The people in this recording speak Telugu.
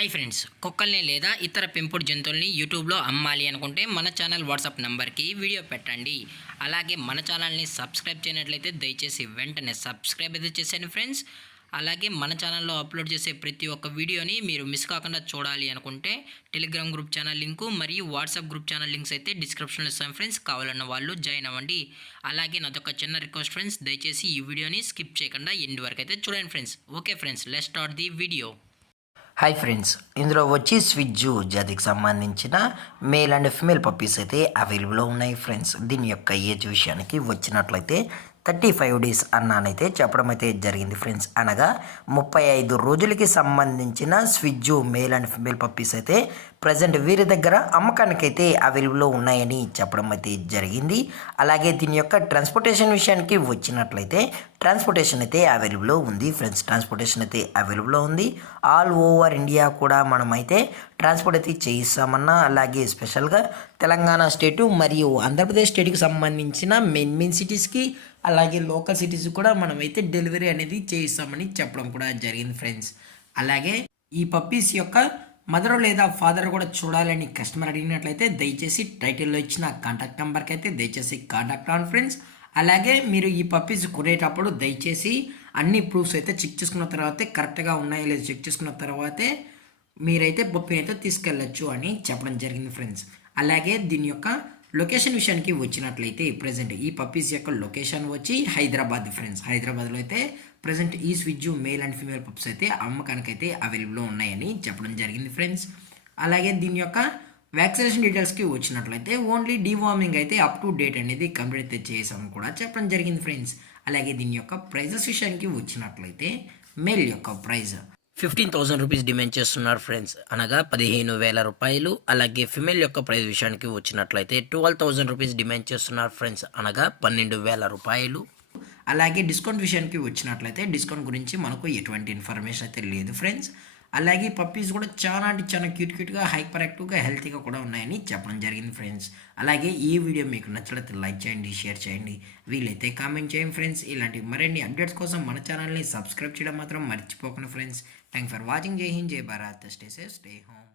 హాయ్ ఫ్రెండ్స్, కుక్కల్ని లేదా ఇతర పెంపుడు జంతువుల్ని యూట్యూబ్లో అమ్మాలి అనుకుంటే మన ఛానల్ వాట్సాప్ నెంబర్కి వీడియో పెట్టండి. అలాగే మన ఛానల్ని సబ్స్క్రైబ్ చేయనట్లయితే దయచేసి వెంటనే సబ్స్క్రైబ్ అయితే చేసేయండి ఫ్రెండ్స్. అలాగే మన ఛానల్లో అప్లోడ్ చేసే ప్రతి ఒక్క వీడియోని మీరు మిస్ కాకుండా చూడాలి అనుకుంటే టెలిగ్రామ్ గ్రూప్ ఛానల్ లింకు మరియు వాట్సాప్ గ్రూప్ ఛానల్ లింక్స్ అయితే డిస్క్రిప్షన్లో ఇస్తాను ఫ్రెండ్స్. కావాలన్న వాళ్ళు జాయిన్ అవ్వండి. అలాగే నాదొక చిన్న రిక్వెస్ట్ ఫ్రెండ్స్, దయచేసి ఈ వీడియోని స్కిప్ చేయకుండా ఎండ్ వరకు అయితే చూడండి friends. Okay friends, let's start the video. Hi friends, ఇందులో వచ్చి స్విజ్జు జాతికి సంబంధించిన మేల్ అండ్ ఫిమేల్ పప్పీస్ అయితే అవైలబుల్లో ఉన్నాయి ఫ్రెండ్స్. దీని యొక్క ఏజ్ విషయానికి వచ్చినట్లయితే 35 డేస్ అన్నానైతే చెప్పడం అయితే జరిగింది ఫ్రెండ్స్. అనగా 35 రోజులకి సంబంధించిన స్విజ్జు మేల్ అండ్ ఫిమేల్ పప్పీస్ అయితే ప్రజెంట్ వీరి దగ్గర అమ్మకానికి అయితే అవైలబుల్లో ఉన్నాయని చెప్పడం అయితే జరిగింది. అలాగే దీని యొక్క ట్రాన్స్పోర్టేషన్ విషయానికి వచ్చినట్లయితే ట్రాన్స్పోర్టేషన్ అయితే అవైలబుల్లో ఉంది ఫ్రెండ్స్. ట్రాన్స్పోర్టేషన్ అయితే అవైలబుల్లో ఉంది. ఆల్ ఓవర్ ఇండియా కూడా మనమైతే ట్రాన్స్పోర్ట్ అయితే చేయిస్తామన్నా, అలాగే స్పెషల్గా తెలంగాణ స్టేటు మరియు ఆంధ్రప్రదేశ్ స్టేట్కి సంబంధించిన మెయిన్ సిటీస్కి అలాగే లోకల్ సిటీస్ కూడా మనమైతే డెలివరీ అనేది చేయిస్తామని చెప్పడం కూడా జరిగింది ఫ్రెండ్స్. అలాగే ఈ పప్పీస్ యొక్క మదర్ లేదా ఫాదర్ కూడా చూడాలని కస్టమర్ అడిగినట్లయితే దయచేసి టైటిల్లో ఇచ్చిన కాంటాక్ట్ నెంబర్కి అయితే దయచేసి కాంటాక్ట్ అవ్వండి ఫ్రెండ్స్. అలాగే మీరు ఈ పప్పీస్ కొనేటప్పుడు దయచేసి అన్ని ప్రూఫ్స్ అయితే చెక్ చేసుకున్న తర్వాతే కరెక్ట్గా ఉన్నాయో లేదో చెక్ చేసుకున్న తర్వాతే మీరైతే పప్పీని అయితే తీసుకెళ్ళచ్చు అని చెప్పడం జరిగింది ఫ్రెండ్స్. అలాగే దీని యొక్క లొకేషన్ విషయానికి వచ్చినట్లయితే ప్రజెంట్ ఈ పప్పీస్ యొక్క లొకేషన్ వచ్చి హైదరాబాద్ ఫ్రెండ్స్. హైదరాబాద్లో అయితే ప్రజెంట్ ఈ స్విజ్జు మేల్ అండ్ ఫీమేల్ పప్స్ అయితే అమ్మకానికి అయితే అవైలబుల్లో ఉన్నాయని చెప్పడం జరిగింది ఫ్రెండ్స్. అలాగే దీని యొక్క వ్యాక్సినేషన్ డీటెయిల్స్కి వచ్చినట్లయితే ఓన్లీ డీవార్మింగ్ అయితే అప్ టు డేట్ అనేది కంప్లీట్ అయితే చేసామని కూడా చెప్పడం జరిగింది ఫ్రెండ్స్. అలాగే దీని యొక్క ప్రైజెస్ విషయానికి వచ్చినట్లయితే మేల్ యొక్క ప్రైజ్ 15,000 రూపీస్ డిమాండ్ చేస్తున్నారు ఫ్రెండ్స్, అనగా 15,000 రూపాయలు. అలాగే ఫిమేల్ యొక్క ప్రైస్ విషయానికి వచ్చినట్లయితే 12,000 రూపీస్ డిమాండ్ చేస్తున్నారు ఫ్రెండ్స్, అనగా 12,000 రూపాయలు. అలాగే డిస్కౌంట్ విషయానికి వచ్చినట్లయితే డిస్కౌంట్ గురించి మనకు ఎటువంటి ఇన్ఫర్మేషన్ అయితే లేదు ఫ్రెండ్స్. అలాగే పప్పీస్ కూడా చాలా అంటే చాలా క్యూట్గా హైపర్ యాక్టివ్గా హెల్తీగా కూడా ఉన్నాయని చెప్పడం జరిగింది ఫ్రెండ్స్. అలాగే ఈ వీడియో మీకు నచ్చినట్లయితే లైక్ చేయండి, షేర్ చేయండి, వీలైతే కామెంట్ చేయండి ఫ్రెండ్స్. ఇలాంటి మరిన్ని అప్డేట్స్ కోసం మన ఛానల్ని సబ్స్క్రైబ్ చేయడం మాత్రం మర్చిపోకండి ఫ్రెండ్స్. Thank for watching. జై హింద్, జై Bharat, stay safe, stay home.